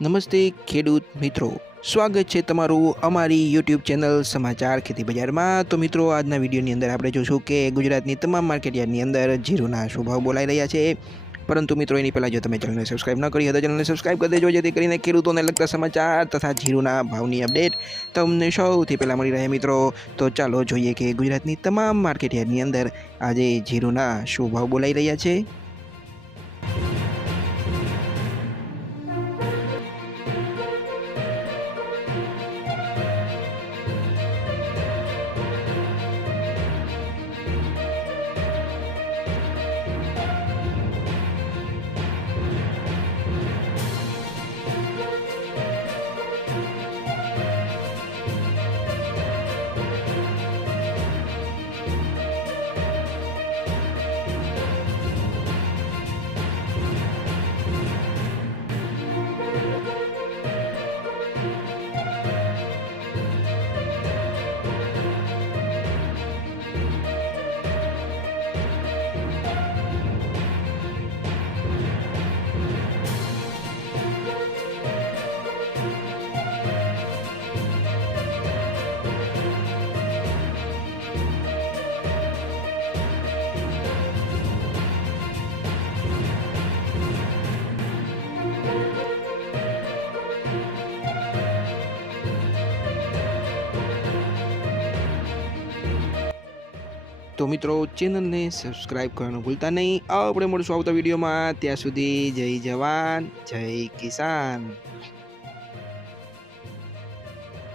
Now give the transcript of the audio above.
નમસ્તે ખેડૂત મિત્રો, સ્વાગત છે તમારું અમારી યુટ્યુબ ચેનલ સમાચાર ખેતી બજારમાં। તો મિત્રો, આજના વિડીયોની અંદર આપણે જોશું કે ગુજરાતની તમામ માર્કેટયાર્ડની અંદર જીરુના શું ભાવ બોલાઈ રહ્યા છે। પરંતુ મિત્રો, એની પહેલાં જો તમે ચેનલને સબસ્ક્રાઇબ ન કરી હોય તો ચેનલને સબસ્ક્રાઇબ કરી દેજો, જેથી કરીને ખેડૂતોને લગતા સમાચાર તથા જીરુના ભાવની અપડેટ તમને સૌથી પહેલાં મળી રહે મિત્રો। તો ચાલો જોઈએ કે ગુજરાતની તમામ માર્કેટયાર્ડની અંદર આજે જીરુના શું ભાવ બોલાઈ રહ્યા છે। તો મિત્રો, ચેનલને સબસ્ક્રાઇબ કરવાનું ભૂલતા નહીં। આપણે મળશું આવતા વિડીયોમાં, ત્યાં સુધી જય જવાન જય કિસાન।